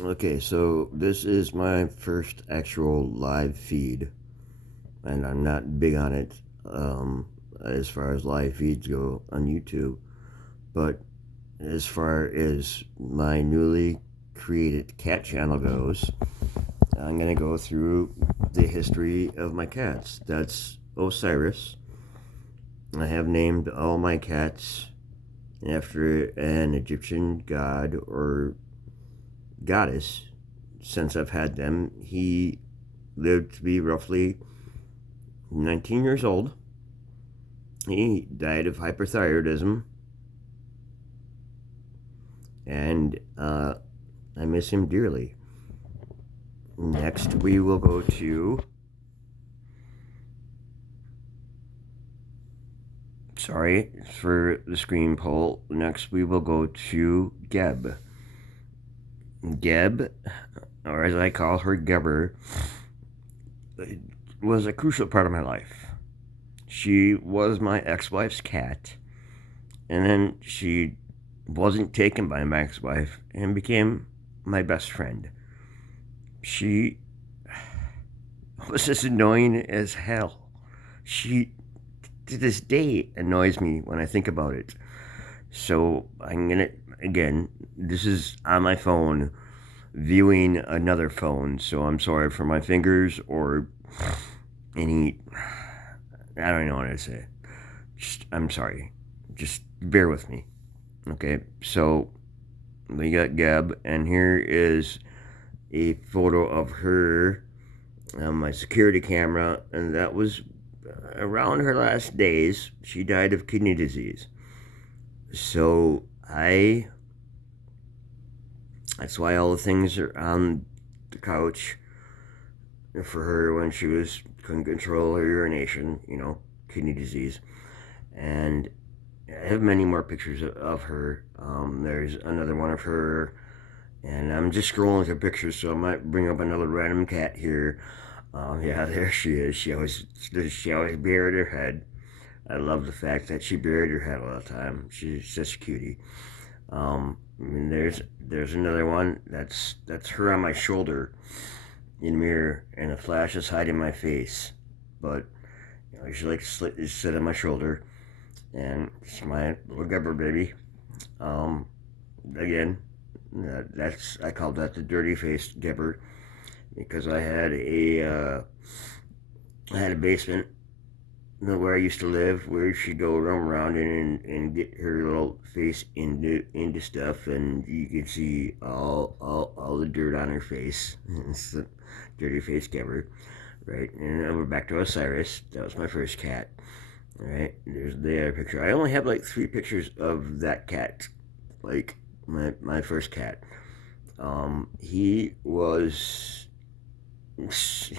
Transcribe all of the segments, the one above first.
Okay, so this is my first actual live feed, and I'm not big on it as far as live feeds go on YouTube. But as far as my newly created cat channel goes, I'm gonna go through the history of my cats. That's Osiris. I have named all my cats after an Egyptian god or goddess since I've had them. He lived to be roughly 19 years old. He died of hyperthyroidism, and I miss him dearly. Next, we will go to. Sorry for the screen poll. Next, we will go to Geb. Geb, or as I call her, Geber, was a crucial part of my life. She was my ex wife's cat, and then she wasn't taken by my ex wife and became my best friend. She was as annoying as hell. She, to this day, annoys me when I think about it. So I'm gonna, again, this is on my phone, viewing another phone, so I'm sorry for my fingers or any. I don't know what to say. I'm sorry. Just bear with me. Okay, so we got Gab, and here is a photo of her on my security camera, and that was around her last days. She died of kidney disease. So that's why all the things are on the couch for her when she couldn't control her urination, kidney disease. And I have many more pictures of her. There's another one of her, and I'm just scrolling through pictures, so I might bring up another random cat here. Yeah, there she is. She always buried her head. I love the fact that she buried her head all the time. She's such a cutie. And there's another one that's her on my shoulder in the mirror, and the flash is hiding my face. But she likes to sit on my shoulder, and it's my little Gubber baby. Again, that's I called that the dirty faced Gibber because I had a basement where I used to live, where she'd go roam around and get her little face into stuff, and you could see all the dirt on her face. It's the dirty face Gibber, right? And then we're back to Osiris. That was my first cat. All right, there's the other picture. I only have like 3 pictures of that cat, like my first cat. He was,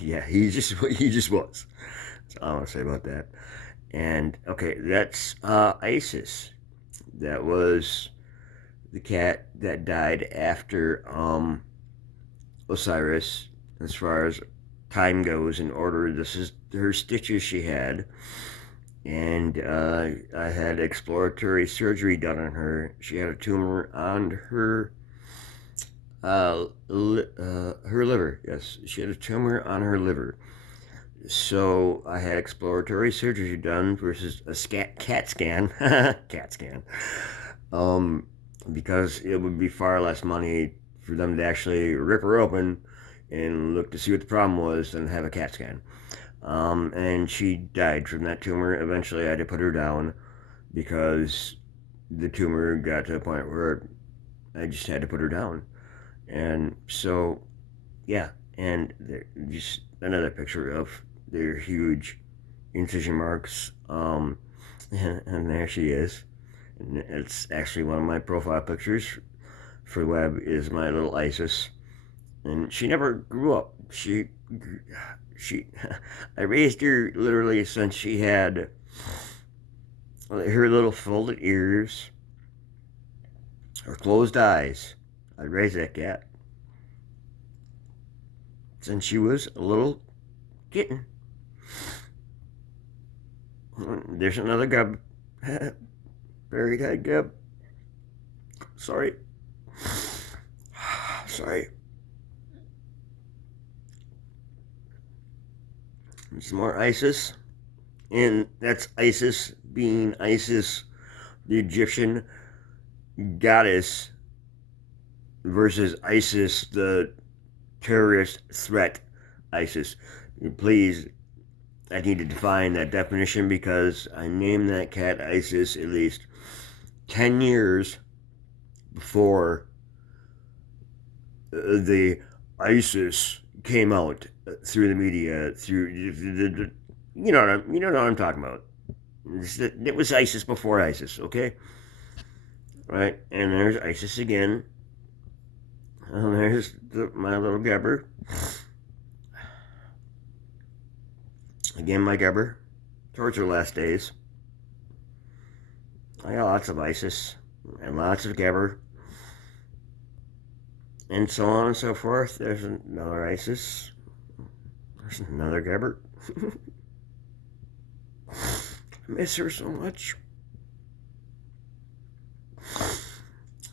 yeah, he just was. That's all I want to say about that. And okay, that's Isis. That was the cat that died after Osiris, as far as time goes. In order, this is her stitches she had, and I had exploratory surgery done on her. She had a tumor on her liver. Yes, she had a tumor on her liver. So I had exploratory surgery done versus a CAT scan, CAT scan, um, because it would be far less money for them to actually rip her open and look to see what the problem was than have a CAT scan. And she died from that tumor. Eventually, I had to put her down because the tumor got to a point where I just had to put her down. And so, yeah, and just another picture of their huge incision marks. And there she is. And it's actually one of my profile pictures for the web is my little Isis. And she never grew up. She, I raised her literally since she had her little folded ears, her closed eyes. I raised that cat since she was a little kitten. There's another Gub. Buried head Gub. Sorry. Sorry. some more ISIS, and that's ISIS being Isis, the Egyptian goddess, versus ISIS, the terrorist threat. ISIS. Please, I need to define that definition because I named that cat ISIS at least 10 years before the ISIS came out through the media, through the you know what I'm talking about. It was ISIS before ISIS, okay? Right, and there's ISIS again. And there's my little Gabber. Again, my Gabber. Towards her last days. I got lots of ISIS and lots of Gabber. And so on and so forth. There's another ISIS. There's another Gabber. I miss her so much.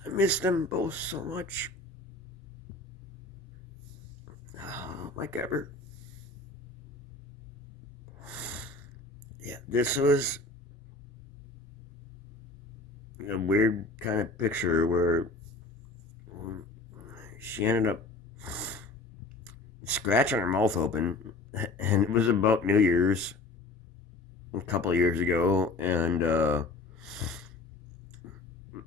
I miss them both so much. Oh, my Gabber. Yeah, this was a weird kind of picture where she ended up scratching her mouth open, and it was about New Year's a couple of years ago, and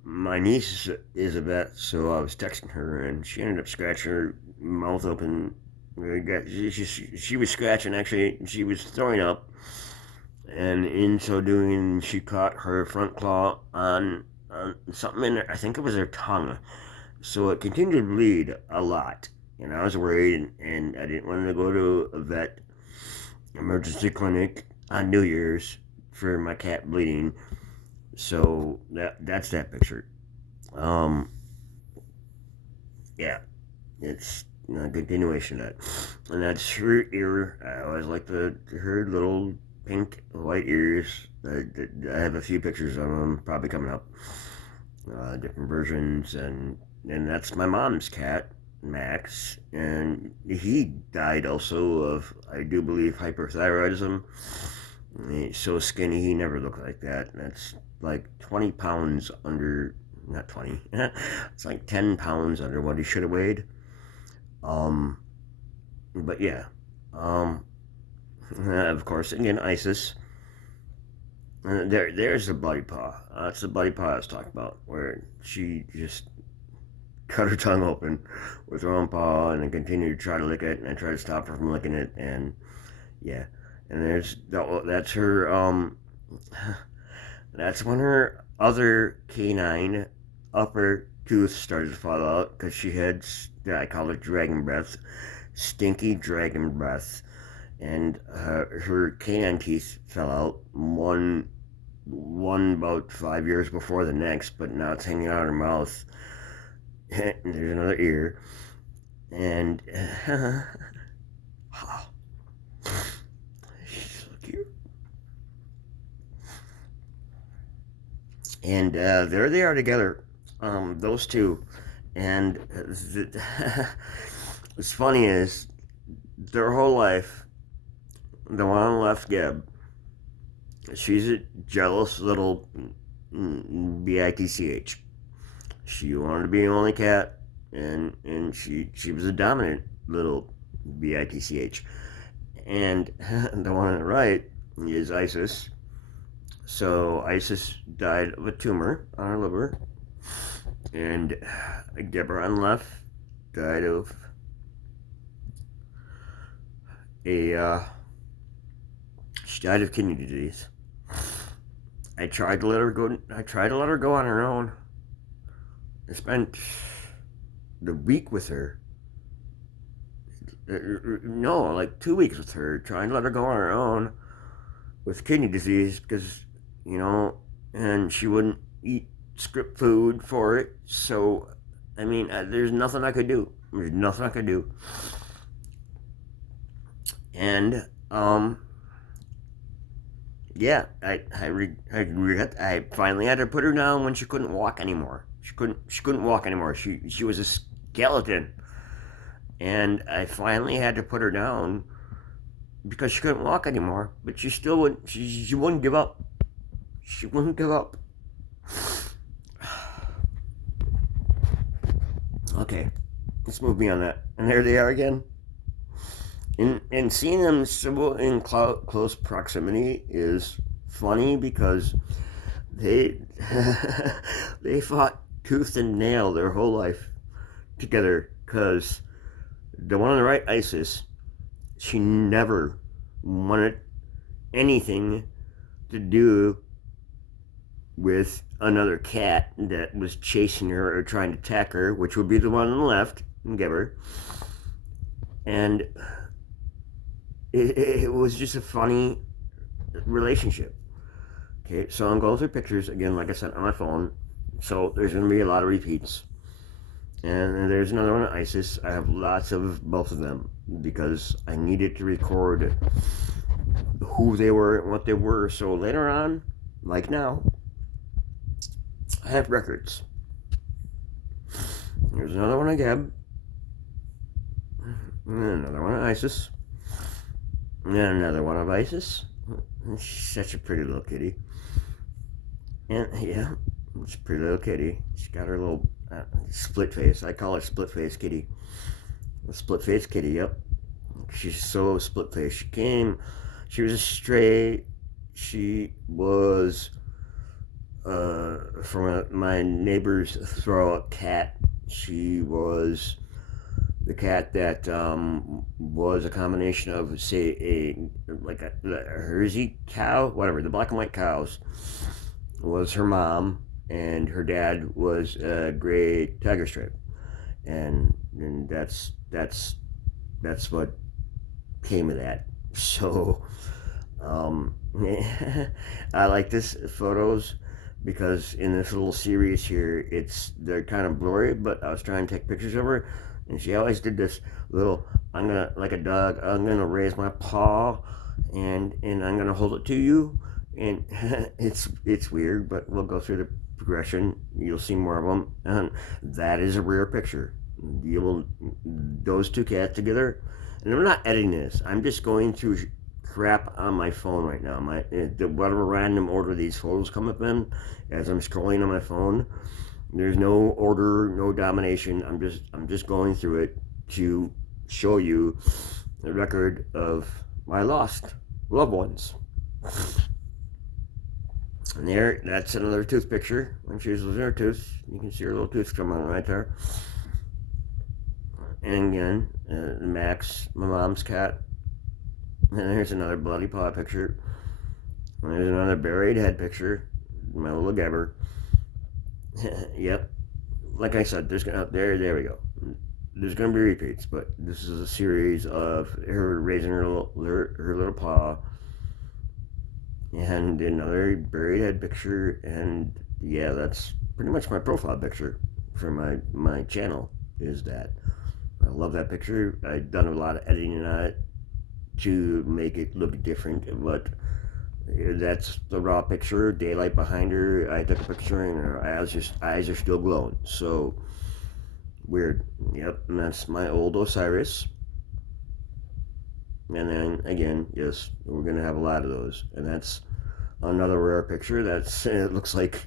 my niece is a vet, so I was texting her, and she ended up scratching her mouth open. She was scratching, actually, she was throwing up, and in so doing, she caught her front claw on something in there. I think it was her tongue. So it continued to bleed a lot, and I was worried, and I didn't want to go to a vet emergency clinic on New Year's for my cat bleeding. So that's that picture. Yeah, it's a continuation of that, and that's her ear. I always like her little pink white ears. I have a few pictures of them probably coming up, different versions, and that's my mom's cat, Max, and he died also of, I do believe, hyperthyroidism. He's so skinny, he never looked like that. That's like 20 pounds under, not 20, it's like 10 pounds under what he should have weighed. But yeah, of course, again, ISIS. There's the bloody paw. That's the bloody paw I was talking about, where she just cut her tongue open with her own paw and then continued to try to lick it, and I tried to stop her from licking it, and yeah. And that's her, that's when her other canine upper tooth started to fall out, because she had, I call it dragon breath, stinky dragon breath, and her canine teeth fell out, one about 5 years before the next, but now it's hanging out of her mouth. There's another ear, and oh, she's so cute. And there they are together, those two. And what's funny is their whole life, the one on the left, Geb, she's a jealous little bitch. She wanted to be the only cat, and she was a dominant little bitch. And the one on the right is ISIS. So ISIS died of a tumor on her liver, and Deborah on the left died of she died of kidney disease. I tried to let her go on her own. I spent the week with her. No, like 2 weeks with her, trying to let her go on her own with kidney disease, because, and she wouldn't eat script food for it. So, I mean, there's nothing I could do. And, yeah, I finally had to put her down when she couldn't walk anymore. She couldn't walk anymore. She was a skeleton. And I finally had to put her down because she couldn't walk anymore, but she still wouldn't. She wouldn't give up. She wouldn't give up. Okay, let's move beyond that. And there they are again. And seeing them so in close proximity is funny because they they fought tooth and nail their whole life together. Because the one on the right, Isis, she never wanted anything to do with another cat that was chasing her or trying to attack her, which would be the one on the left, Gibber. And it was just a funny relationship. Okay, so I'm going through pictures again, like I said, on my phone. So there's going to be a lot of repeats. And there's another one, Isis. I have lots of both of them because I needed to record who they were and what they were. So later on, like now, I have records. There's another one of Gab. And another one of Isis. And another one of Isis. She's such a pretty little kitty. And yeah, she's a pretty little kitty. She's got her little split face. I call her split face kitty. A split face kitty, yep. She's so split face. She was a stray. She was from my neighbor's throw-up cat. She was the cat that was a combination of, say, a Jersey cow, whatever, the black and white cows was her mom, and her dad was a gray tiger stripe, and that's what came of that. So I like this photos because in this little series here, they're kind of blurry, but I was trying to take pictures of her, and she always did this little, I'm gonna, like a dog, I'm gonna raise my paw, and I'm gonna hold it to you, and it's weird, but we'll go through the progression. You'll see more of them, and that is a rare picture. Those two cats together, and I'm not editing this. I'm just going through crap on my phone right now. Whatever random order these photos come up in, as I'm scrolling on my phone. There's no order, no domination. I'm just going through it to show you the record of my lost loved ones. And there, that's another tooth picture. When she was losing her tooth, you can see her little tooth coming on right there. And again, Max, my mom's cat. And there's another bloody paw picture. And there's another buried head picture. My little Gabber. Yep. Like I said, there we go. There's gonna be repeats, but this is a series of her raising her little paw, and another buried head picture, and yeah, that's pretty much my profile picture for my channel. Is that I love that picture. I've done a lot of editing on it to make it look different, but that's the raw picture. Daylight behind her. I took a picture and her eyes are still glowing. So weird. Yep, and that's my old Osiris. And then again, yes, we're gonna have a lot of those. And that's another rare picture. It looks like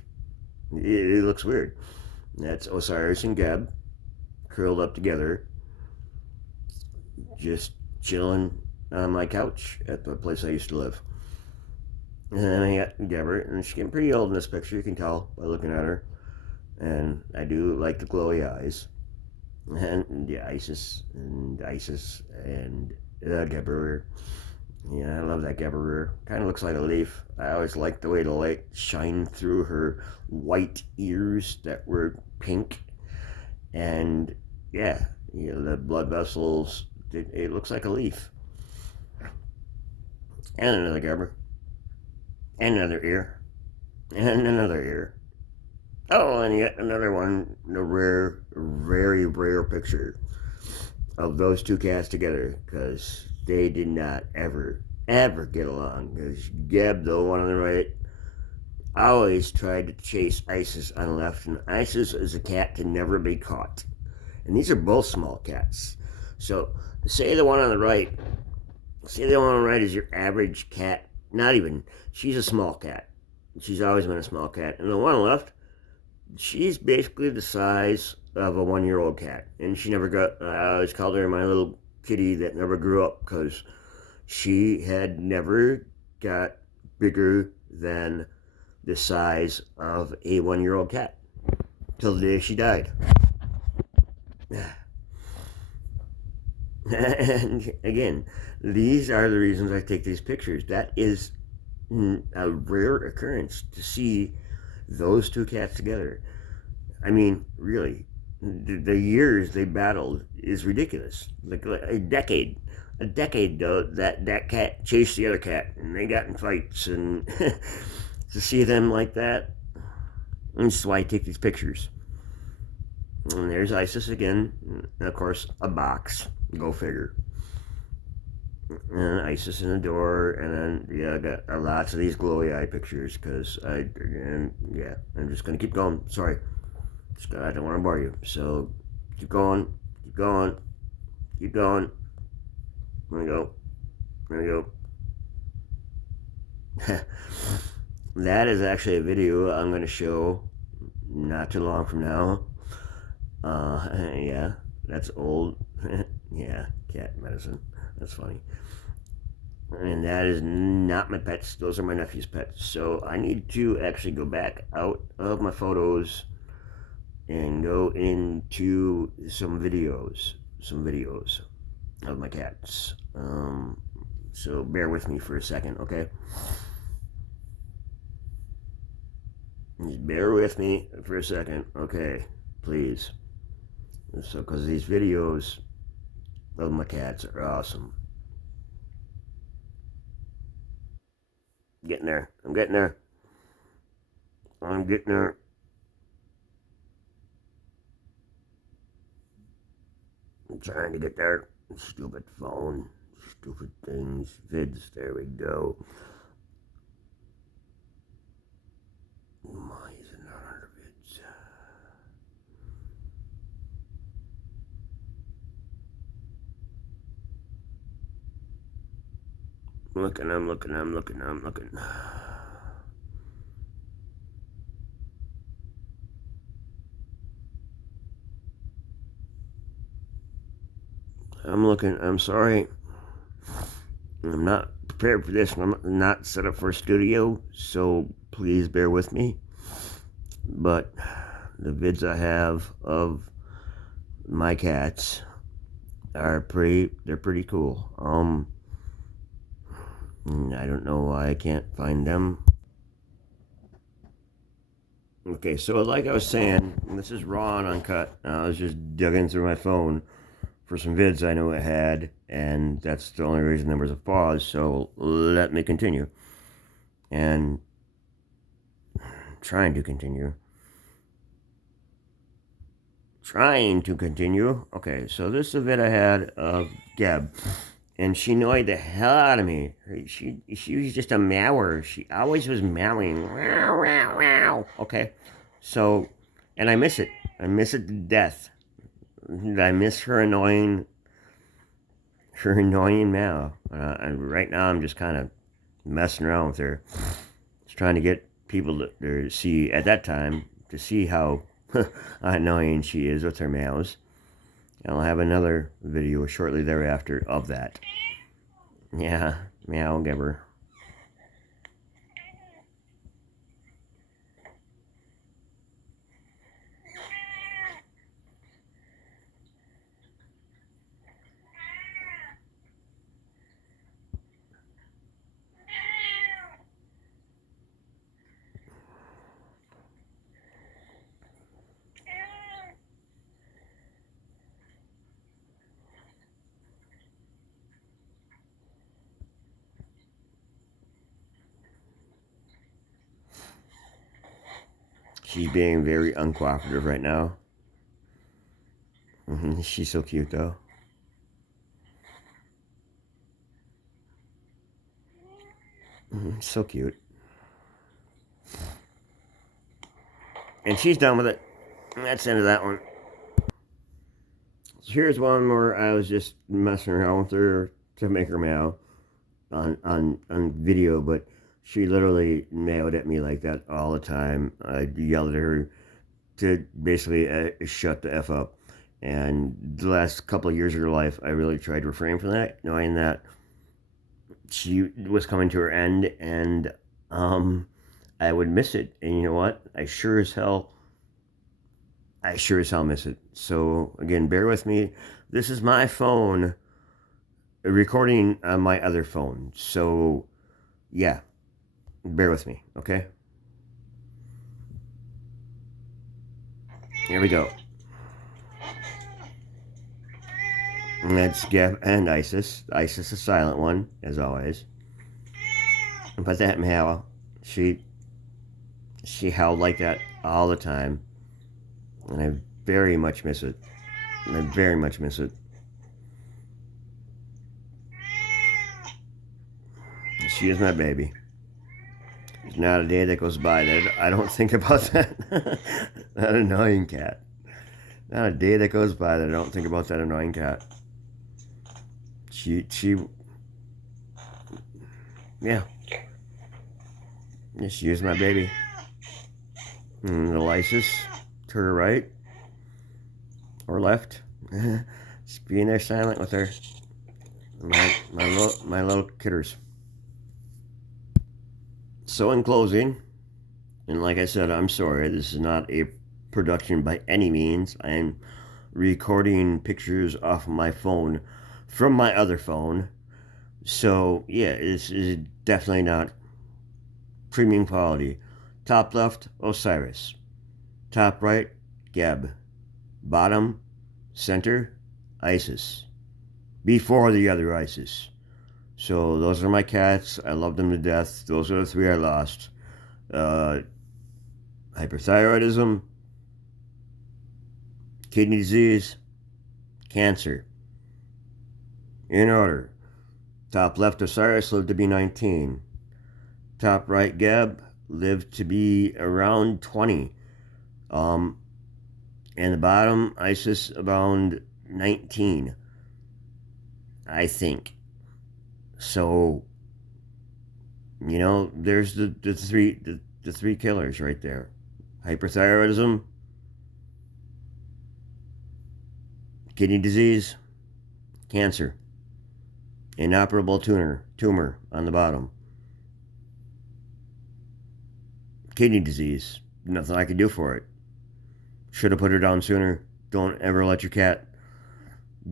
it looks weird. That's Osiris and Gab curled up together, just chilling on my couch at the place I used to live. And then I got Gabbert, and she's getting pretty old in this picture, you can tell by looking at her. And I do like the glowy eyes. And yeah, Isis and Gabbert. Yeah, I love that Gabbert. Kind of looks like a leaf. I always liked the way the light shined through her white ears that were pink. And yeah, the blood vessels, it looks like a leaf. And another Gabbert. And another ear. And another ear. Oh, and yet another one, a very rare picture of those two cats together, because they did not ever get along. Because Geb, the one on the right, always tried to chase Isis on the left, and Isis is a cat to never be caught. And these are both small cats. So, say the one on the right See, the one on the right is your average cat. Not even. She's a small cat. She's always been a small cat. And the one on the left, she's basically the size of a 1 year old cat. And she never got, I always called her my little kitty that never grew up because she had never got bigger than the size of a 1 year old cat till the day she died. And again, these are the reasons I take these pictures. That is a rare occurrence to see those two cats together. I mean, really, the years they battled is ridiculous. Like a decade though. That cat chased the other cat, and they got in fights, and to see them like that, and this is why I take these pictures. And there's Isis again, and of course a box. Go figure. And ISIS in the door, and then yeah, I got lots of these glowy eye pictures because I'm just gonna keep going. Sorry, I don't want to bore you, so keep going, keep going, keep going. There we go, there we go. That is actually a video I'm gonna show not too long from now. Yeah, that's old. Yeah, cat medicine. That's funny. And that is not my pets. Those are my nephew's pets. So I need to actually go back out of my photos and go into some videos of my cats. So bear with me for a second, okay? Just bear with me for a second, okay? Please. So, because these videos of my cats are awesome. Getting there. I'm getting there. I'm getting there. I'm trying to get there. Stupid phone. Stupid things. Vids. There we go. Why is it not under vids? I'm looking. I'm looking. I'm sorry. I'm not prepared for this. I'm not set up for a studio, so please bear with me. But the vids I have of my cats are pretty cool. I don't know why I can't find them. Okay, so like I was saying, this is raw and uncut. I was just digging through my phone for some vids I knew it had, and that's the only reason there was a pause, so let me continue. And trying to continue. Okay, so this is a vid I had of Geb, and she annoyed the hell out of me. She was just a meower. She always was meowing. Wow, wow, wow. Okay, so, and I miss it. I miss it to death. I miss her annoying meow. And right now I'm just kind of messing around with her, just trying to get people to see at that time to see how annoying she is with her meows. And I'll have another video shortly thereafter of that. Yeah, meow giver. She's being very uncooperative right now. She's so cute though. So cute. And she's done with it. That's the end of that one. So here's one where I was just messing around with her to make her meow. on video, but she literally nailed at me like that all the time. I yelled at her to basically shut the F up. And the last couple of years of her life, I really tried to refrain from that, knowing that she was coming to her end, and I would miss it. And you know what? I sure as hell miss it. So again, bear with me. This is my phone recording on my other phone. So yeah, bear with me, okay? Here we go. And that's Gab and Isis. Isis, a silent one, as always. But that Mal, she howled like that all the time, and I very much miss it. And I very much miss it. She is my baby. There's not a day that goes by that I don't think about that. That annoying cat. Not a day that goes by that I don't think about that annoying cat. She, yeah. Yeah, she is my baby. And the Lysis to her right or left. Just being there silent with her. My little critters. So in closing, and like I said, I'm sorry, this is not a production by any means. I am recording pictures off my phone from my other phone. So yeah, this is definitely not premium quality. Top left, Osiris. Top right, Geb. Bottom, center, Isis. Before the other Isis. So those are my cats. I love them to death. Those are the three I lost. Hyperthyroidism, kidney disease, cancer. In order. Top left Osiris lived to be 19. Top right Geb lived to be around 20. And the bottom Isis around 19. I think. So, you know, there's the three killers right there. Hyperthyroidism, kidney disease, cancer, inoperable tumor on the bottom. Kidney disease, nothing I could do for it. Should have put her down sooner. Don't ever let your cat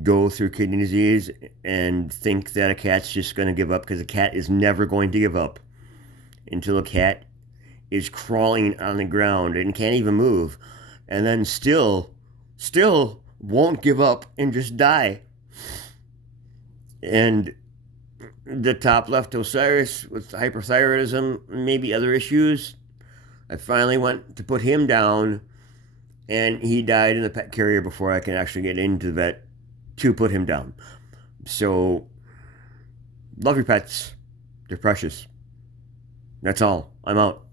go through kidney disease and think that a cat's just going to give up, because a cat is never going to give up until a cat is crawling on the ground and can't even move, and then still won't give up and just die. And the top left Osiris with hyperthyroidism, maybe other issues, I finally went to put him down, and he died in the pet carrier before I can actually get into the vet to put him down. So, love your pets. They're precious. That's all. I'm out.